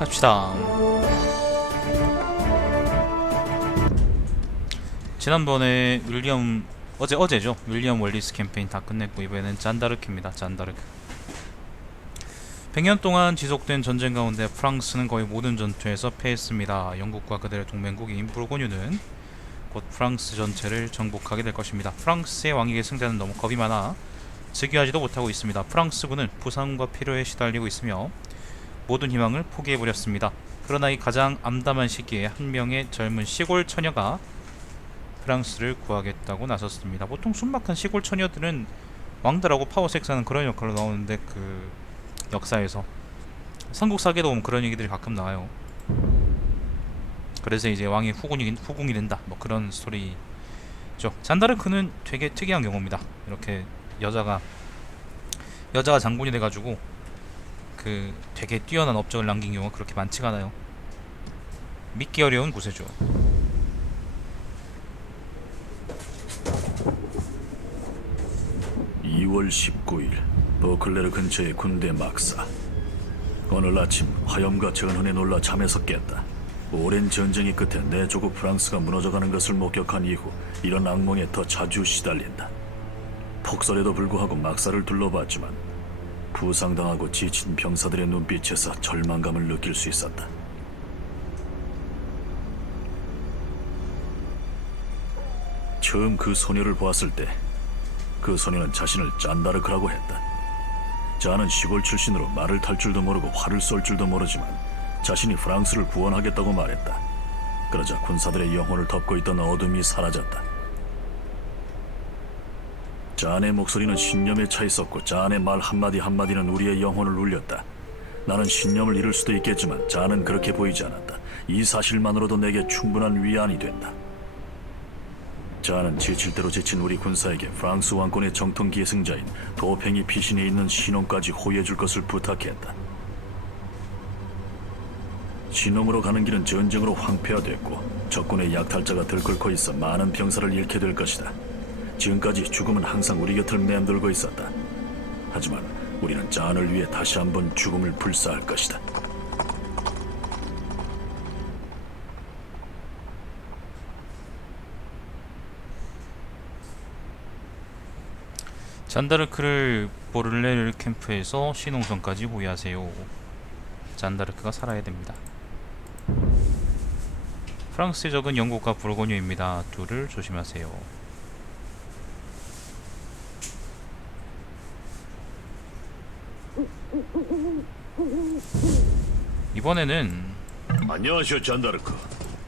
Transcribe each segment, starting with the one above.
합시다. 지난번에 윌리엄 어제 어제죠. 윌리엄 월리스 캠페인 다 끝냈고 이번에는 잔다르크입니다. 잔다르크. 100년 동안 지속된 전쟁 가운데 프랑스는 거의 모든 전투에서 패했습니다. 영국과 그들의 동맹국인 부르고뉴는 곧 프랑스 전체를 정복하게 될 것입니다. 프랑스의 왕위계 승자는 너무 겁이 많아 즉위하지도 못하고 있습니다. 프랑스군은 부상과 필요에 시달리고 있으며 모든 희망을 포기해버렸습니다. 그러나 이 가장 암담한 시기에 한 명의 젊은 시골 처녀가 프랑스를 구하겠다고 나섰습니다. 보통 순박한 시골 처녀들은 왕들하고 파워섹스하는 그런 역할로 나오는데 그 역사에서 삼국사계도 보면 그런 얘기들이 가끔 나와요. 그래서 이제 왕이 후궁이 후궁이 된다. 뭐 그런 스토리죠. 잔다르크는 되게 특이한 경우입니다. 이렇게 여자가 여자가 장군이 돼가지고 그 되게 뛰어난 업적을 남긴 경우가 그렇게 많지가 않아요. 믿기 어려운 구세주. 이 2월 19일 버클레르 근처의 군대 막사 오늘 아침 화염과 전헌에 놀라 잠에서 깼다 오랜 전쟁의 끝에 내 조국 프랑스가 무너져가는 것을 목격한 이후 이런 악몽에 더 자주 시달린다 폭설에도 불구하고 막사를 둘러봤지만 부상당하고 지친 병사들의 눈빛에서 절망감을 느낄 수 있었다 처음 그 소녀를 보았을 때 그 소녀는 자신을 짠다르크라고 했다. 자는 시골 출신으로 말을 탈 줄도 모르고 활을 쏠 줄도 모르지만 자신이 프랑스를 구원하겠다고 말했다. 그러자 군사들의 영혼을 덮고 있던 어둠이 사라졌다. 잔의 목소리는 신념에 차 있었고 잔의 말 한마디 한마디는 우리의 영혼을 울렸다. 나는 신념을 잃을 수도 있겠지만 잔은 그렇게 보이지 않았다. 이 사실만으로도 내게 충분한 위안이 된다. 자는 지칠 대로 지친 우리 군사에게 프랑스 왕권의 정통 계승자인 도팽이 피신에 있는 신혼까지 호위해줄 것을 부탁했다. 신혼으로 가는 길은 전쟁으로 황폐화됐고 적군의 약탈자가 들끓고 있어 많은 병사를 잃게 될 것이다. 지금까지 죽음은 항상 우리 곁을 맴돌고 있었다. 하지만 우리는 잔을 위해 다시 한번 죽음을 불사할 것이다. 잔다르크를 보를레르 캠프에서 신홍선까지 호위하세요. 잔다르크가 살아야 됩니다. 프랑스의 적은 영국과 부르고뉴입니다. 둘을 조심하세요. 이번에는 안녕하시오 잔다르크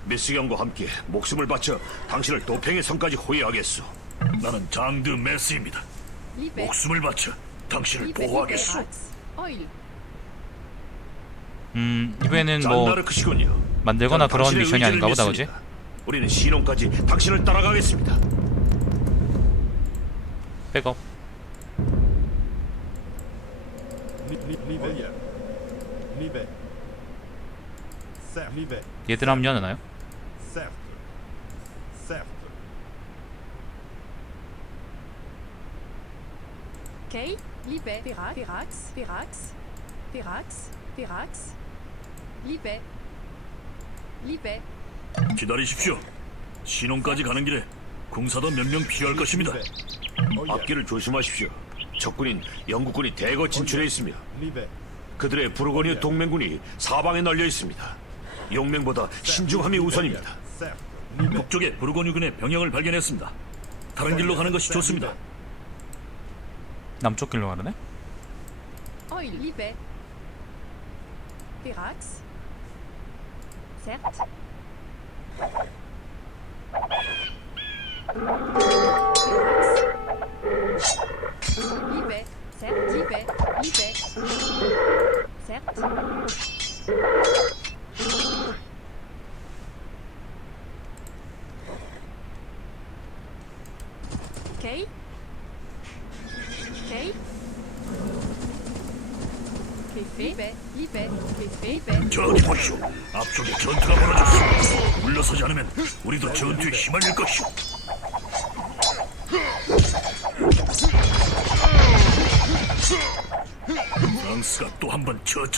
미스경과 함께 목숨을 바쳐 당신을 도팽의 성까지 호위하겠소 나는 장드 메스입니다. 목숨을 바쳐 당신을 보호하겠소. 음 이번에는 뭐 잔다르크시군요 만들거나 그런 당신의 미션이 의지를 아닌가 보다 그지? 믿습니다. 우리는 신혼까지 당신을 따라가겠습니다 백업 Liebe. Liebe. 얘들 하면 연하나요? Pirax. Pirax. Pirax. Liebe. Liebe. 기다리십시오. 신혼까지 가는 길에 궁사도 몇 명 필요할 것입니다. Oh. 앞길을 조심하십시오 적군인 영국군이 대거 진출해 있으며 Liebe. 그들의 부르고뉴 동맹군이 사방에 널려 있습니다 용맹보다 신중함이 우선입니다. 북쪽에 부르고뉴군의 병영을 발견했습니다. 다른 길로 가는 것이 좋습니다. 남쪽 길로 가르네? Oil. Liebe. Pirax. Certes.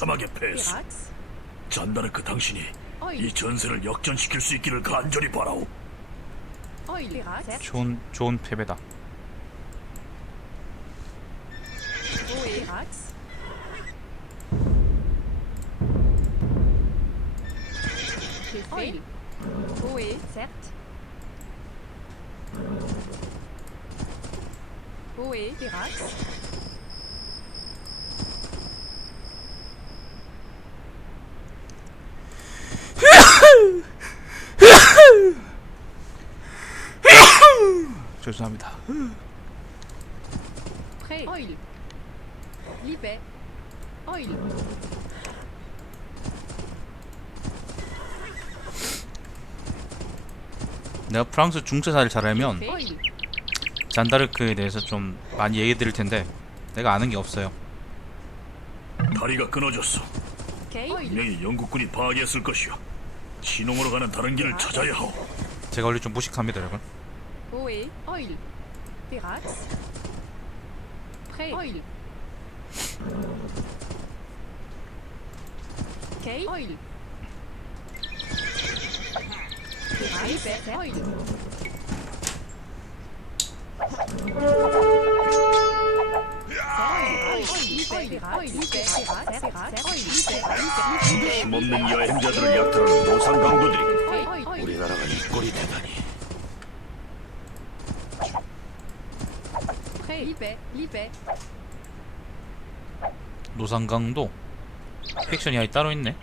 처참하게 패했어. 잔다르크 당신이. 이 전세를 역전시킬 수 있기를 간절히 바라오. 좋은 좋은 패배다. 죄송합니다. Oil. Libet. Oil. 내가 프랑스 중세사를 잘 알면. 잔다르크에 대해서 좀 많이 얘기 드릴 텐데 내가 아는 게 없어요. 다리가 끊어졌어. 분명히 영국군이 파괴했을 것이오. 신홍으로 가는 다른 길을 찾아야 하오. 제가 원래 좀 무식합니다, 여러분. Oil. Verax. Prêt. Oil. Kate. Oil. Verax. Oil. 힘없는 여행자들을 약탈하는 노상 강도들이 우리 우리나라가 이 꼴이 되다니. 리베 리베. 노상강도? 픽션이 아예 따로 있네.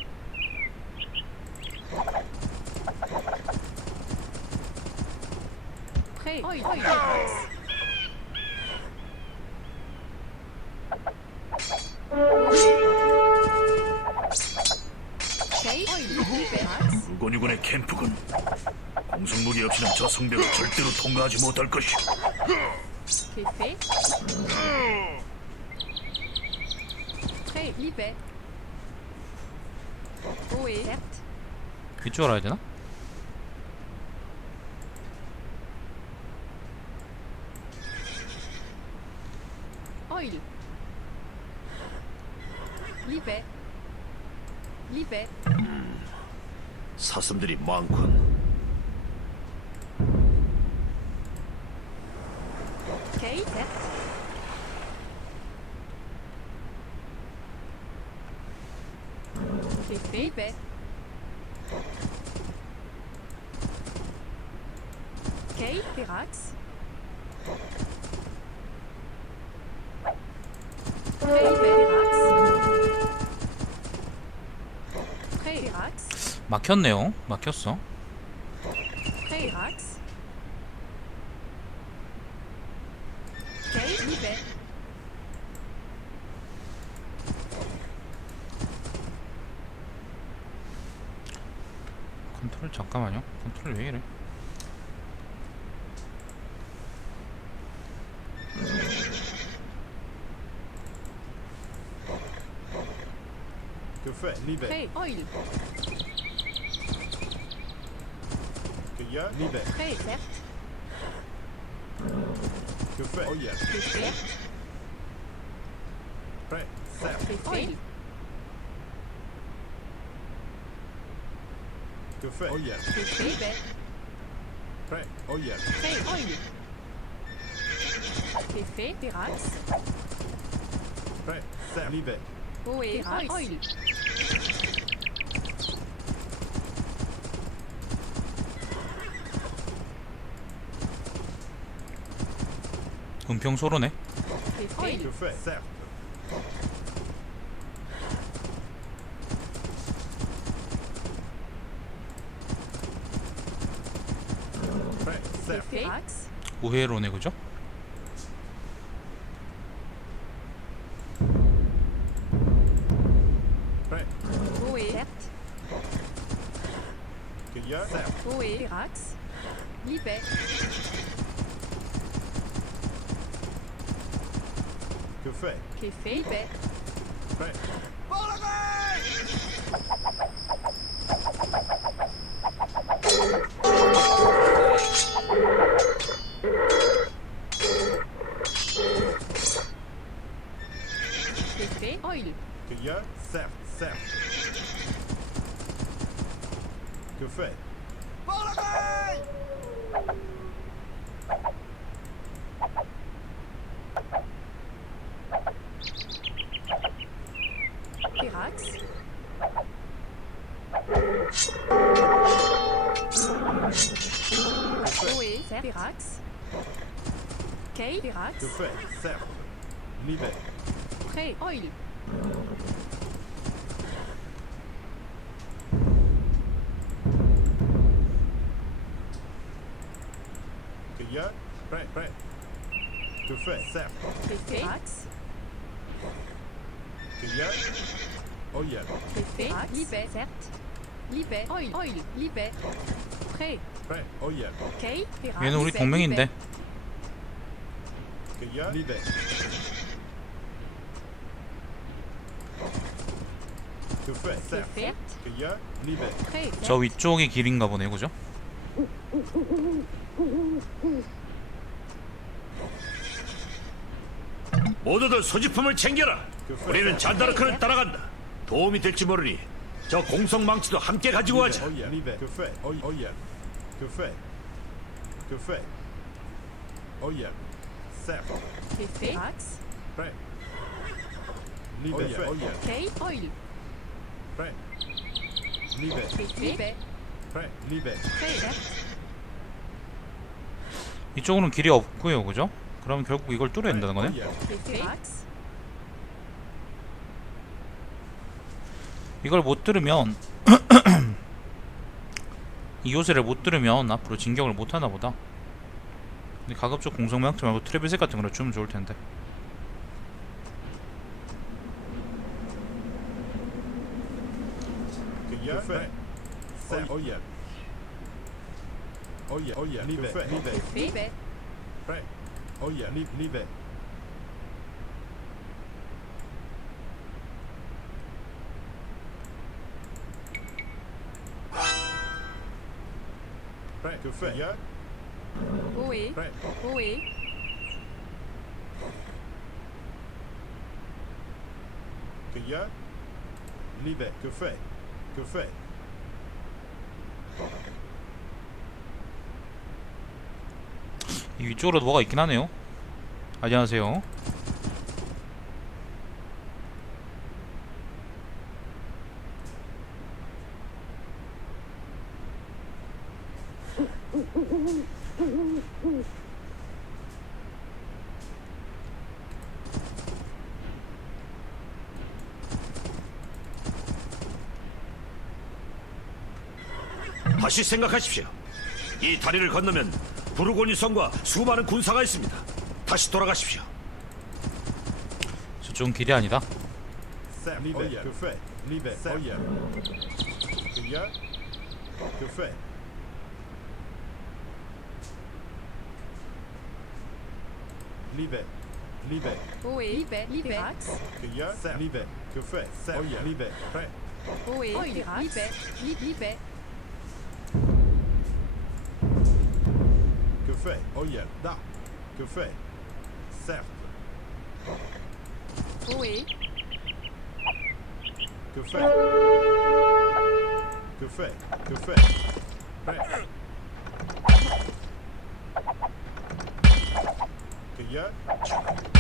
프레 불곤유군의 캠프군. 공성무기 없이는 저 성벽을 절대로 통과하지 못할 것이 오. Café. Prêt, libet. Oé. Certes. 위쪽으로 가야 되나? Oil. Libet. Libet. 사슴들이 많군. Kate. Certes. Prêt, Verax. Prêt, Verax. 막혔네요. 막혔어. Prêt, Verax. Kate. Libet. 컨트롤 잠깐만요. 컨트롤 왜 이래? Que fait Libet. Prêt, Oil. Cueilleur Libet. Prêt, Certes. Que fait Oyer. Café. Prêt. Certes. Que fait Oyer. Café. Libet. Prêt. Oyer. Prêt, Oil. Café. Verax. Prêt. Certes. Libet. Oé. Oil. 은평 소로네. Café. Que fait Certes. Prêt. Certes. Café. 우회로네 그죠? Certes. Que fait Pirax? Oui, Pirax. Kay, Pirax. Que fait Certes. L'hiver. Prêt, oil. Oh yeah. Libé, certes. Libé, Oil, Oil, Libé. Prêt. Oh yeah. 얘는 우리 동맹인데 Libé. 저 위쪽이 길인가 보네 그죠? 모두들 소지품을 챙겨라. 우리는 잔다르크를 따라간다. 도움이 될지 모르니 저 공성 망치도 함께 가지고 가자. Oh Oh, oh Oh. Oh. 이쪽으로는 길이 없고요 그죠? 그럼 결국 이걸 뚫어야 된다는 거네? 이걸 못 들으면 이 요새를 못 들으면 앞으로 진격을 못 하나 보다. 근데 가급적 공성명치 말고 트래비셋 같은 걸 주면 좋을 텐데. Oh yeah, leave, leave it. Prêt, que fait yeah. Oui. Prêt. Oui. Que yeah. Leave it. Que fait Que fait 위쪽으로 뭐가 있긴 하네요. 안녕하세요. 다시 생각하십시오. 이 다리를 건너면 부르고니 성과 수많은 군사가 있습니다. 다시 돌아가십시오. 저쪽은 길이 아니다. Que fait? Oh Libé, Libé. Fait? Oh yeah. Da. Que fait? Certes. Oé, Que fait? Que fait? Que fait? Que y a?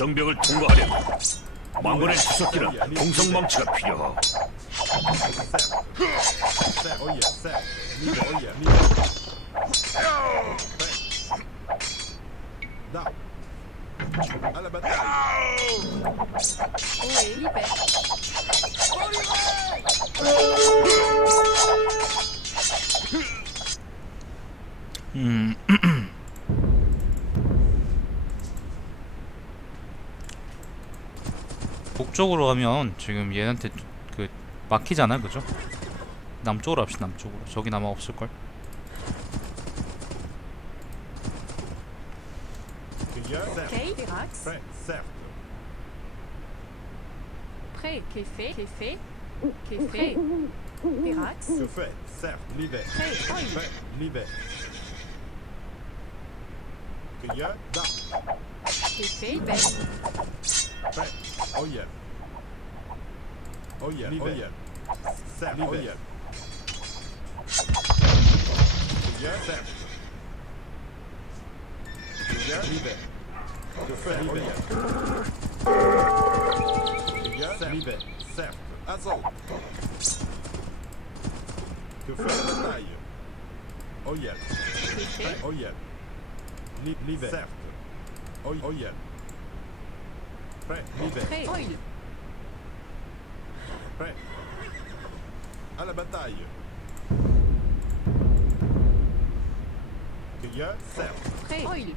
성벽을 통과하려면 망군의 주석기나 공성 망치가 필요하고 Certes, oh yeah, certes. Libère, oh yeah, libère. Prêt. Da. À la bataille. Oé, Libé. 음. 북쪽으로 가면 지금 얘한테 그 막히잖아, 그죠? 남쪽으로 합시다, 남쪽으로. 저기 아마 없을 걸. Oh yeah, oh yeah. Sam, oh yeah. Yeah, Sam. Yeah, libère. Je fais libère. Yeah, Sam, libère. Sam, assaut. Je fais. Oh yeah. Oh yeah. Libère. Certes. Oh, oh yeah. Prêt, Prêt. À la bataille. A Certes. Prêt. Oil.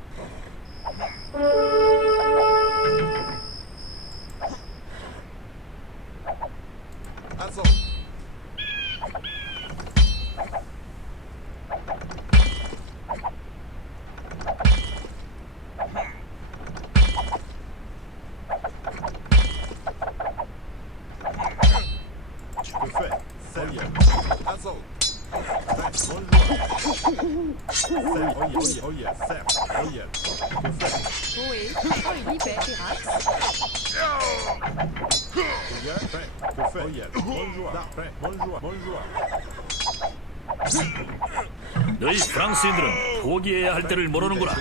너희 프랑스인들은 포기해야 할 때를 모르는구나.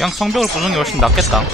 그냥 성벽을 부수는 게 훨씬 낫겠다.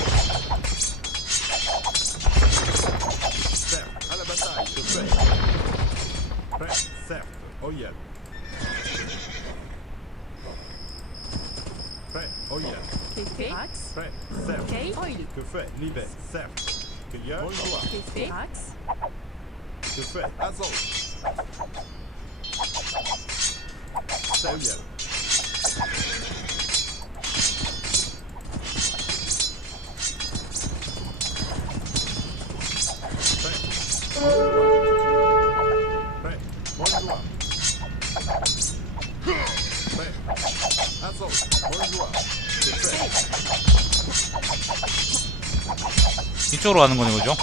가는 거네, 그죠?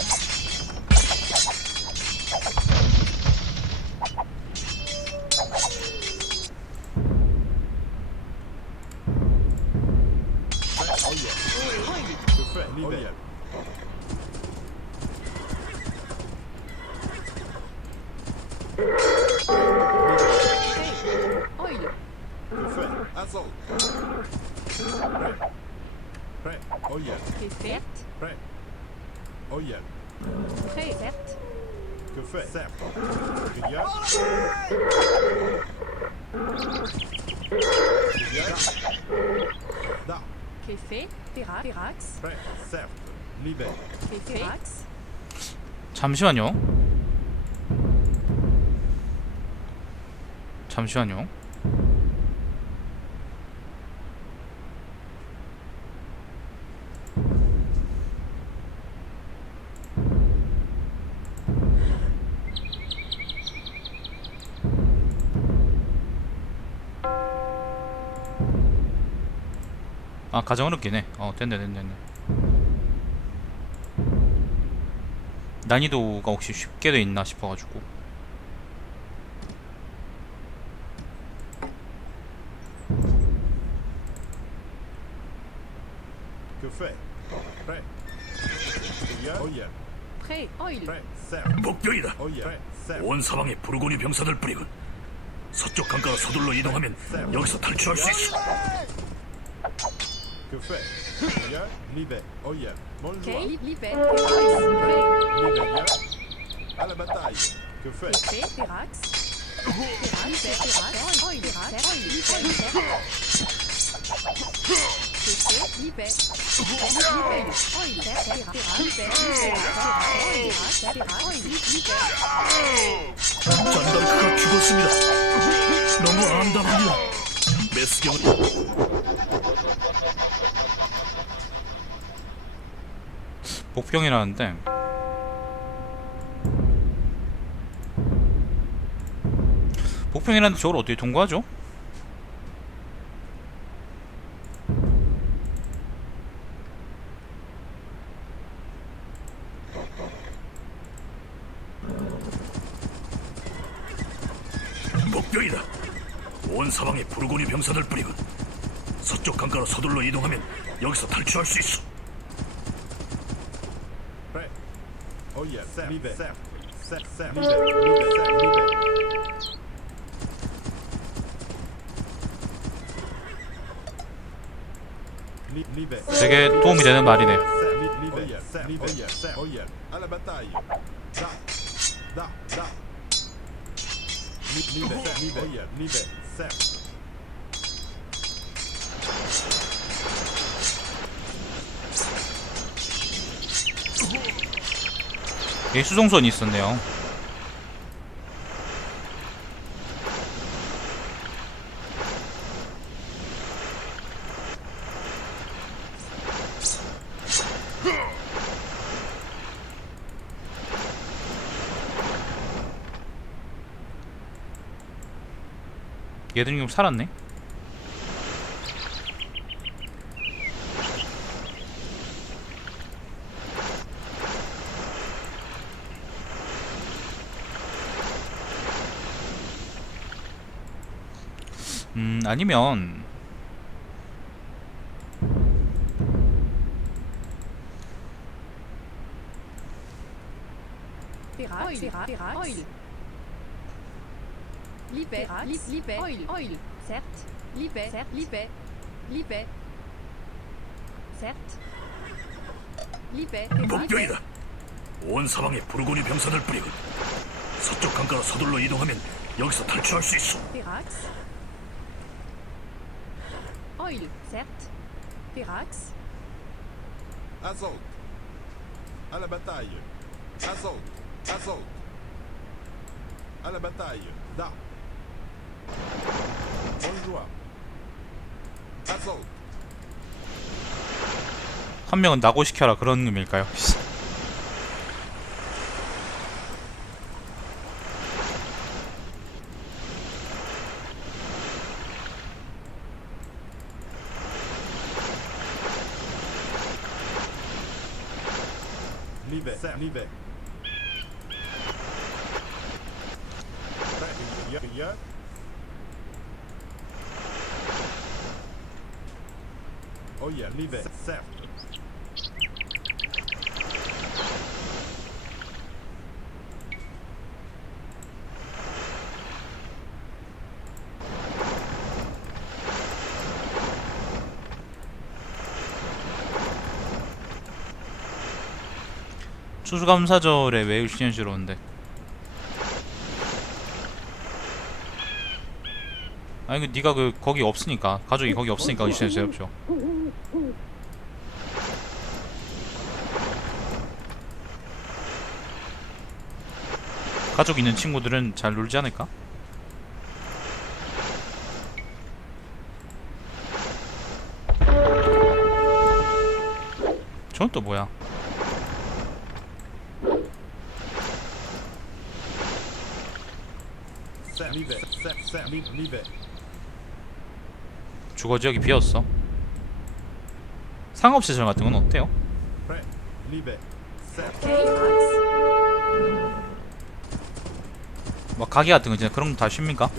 잠시만요. 잠시만요. 아 가정은 웃기네. 어 됐네 됐네 됐네. 난이도가 혹시 쉽게 돼 있나 싶어가지고. 목병이다. Oh yeah. Prêt. Certes. 온 사방에 부르고니 병사들 뿌리군. 서쪽 강가로 서둘러 이동하면 여기서 탈출할 수 있어. Que fait Hier, Libé. Oh yeah. Bonjour. Libé, Libé. À la bataille. Que fait. 잔다르크가 죽었습니다. 너무 암담합니다. 메스경 복병이라는데 복병이라는데 저걸 어떻게 통과하죠? 되게 도움이 되는 말이네. Oh. Oh. Oh. Oh. 여기 수송선이 있었네요. 얘들이 좀 살았네. 음 아니면 Perax, Oil, Perax, Oil. Libé, Li- Libé, Oil, Oil. Certes, Libé, certes, Libé, Libé. Certes. Perax, 목병이다. 온 사방에 부르고니 병사들 뿌리군. 서쪽 강가로 서둘러 이동하면 여기서 탈출할 수 있어. Perax. Oil, certes. Perax. Azote. À la bataille. Azote. Azote. À la bataille. Da. 한 명은 낙오시켜라 그런 의미일까요? Certes. Libé. Prêt. Hier. Hier. Oh yeah. Libé. Certes. 추수감사절에 왜 유시현시로 오는데 아니 그 네가 그 거기 없으니까 가족이 거기 없으니까 유시현시 없죠 가족 있는 친구들은 잘 놀지 않을까? 저건 또 뭐야? 주거 지역이 비었어. 상업 시설 같은 건 어때요? 막 가게 같은 거 있잖아. 그런 거 다 쉽니까?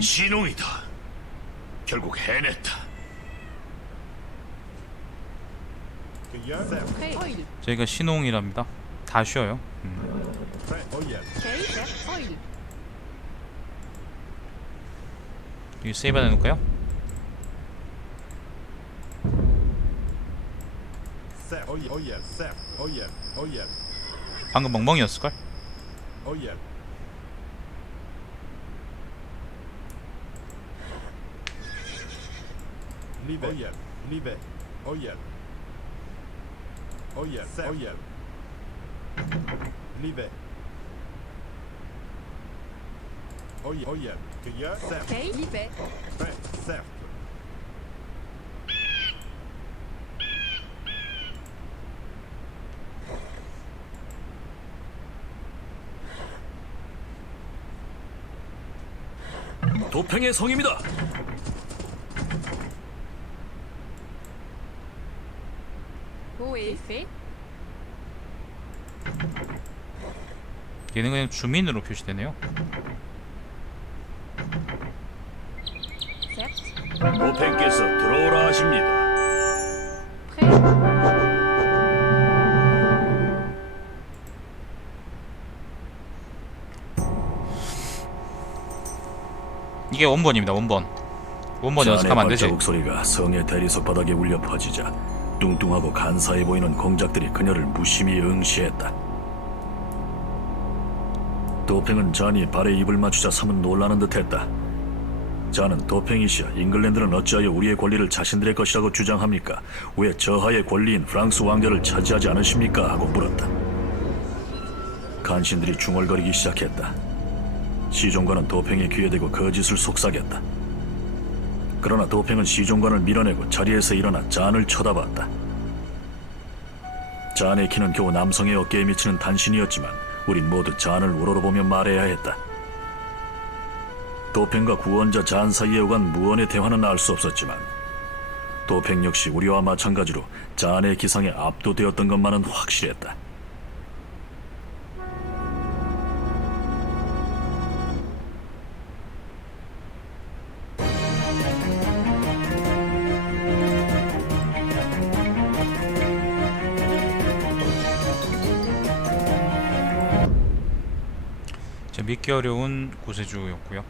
신웅이다. 결국 해냈다. 저희가 신홍이랍니다. 다 쉬어요. 음. 이 세이브 해놓을까요? 방금 멍멍이었을걸? Oyen. Livet. Oyen. Oyen. Cerf. Oyen. Livet. Oyen. Oyen. Cueilleur. Cerf. Kay. Livet. Prêt. Cerf. 도팽의 성입니다. Fait. 얘는 그냥 주민으로 표시되네요. 도팽께서 들어오라 하십니다. Prêt. 이게 원본입니다. 원본. 원본 자네 연습하면 안 되지. 발자국 소리가 성의 대리석 바닥에 울려 퍼지자 뚱뚱하고 간사해 보이는 공작들이 그녀를 무심히 응시했다. 도팽은 잔이 발에 입을 맞추자 삼은 놀라는 듯했다. 자는 도팽이시여 잉글랜드는 어찌하여 우리의 권리를 자신들의 것이라고 주장합니까? 왜 저하의 권리인 프랑스 왕조를 차지하지 않으십니까? 하고 물었다. 간신들이 중얼거리기 시작했다. 시종관은 도팽의 귀에 대고 거짓을 속삭였다. 그러나 도팽은 시종관을 밀어내고 자리에서 일어나 잔을 쳐다봤다. 잔의 키는 겨우 남성의 어깨에 미치는 단신이었지만 우린 모두 잔을 우러러보며 말해야 했다. 도팽과 구원자 잔 사이에 오간 무언의 대화는 알 수 없었지만 도팽 역시 우리와 마찬가지로 잔의 기상에 압도되었던 것만은 확실했다. 자, 믿기 어려운 구세주였고요.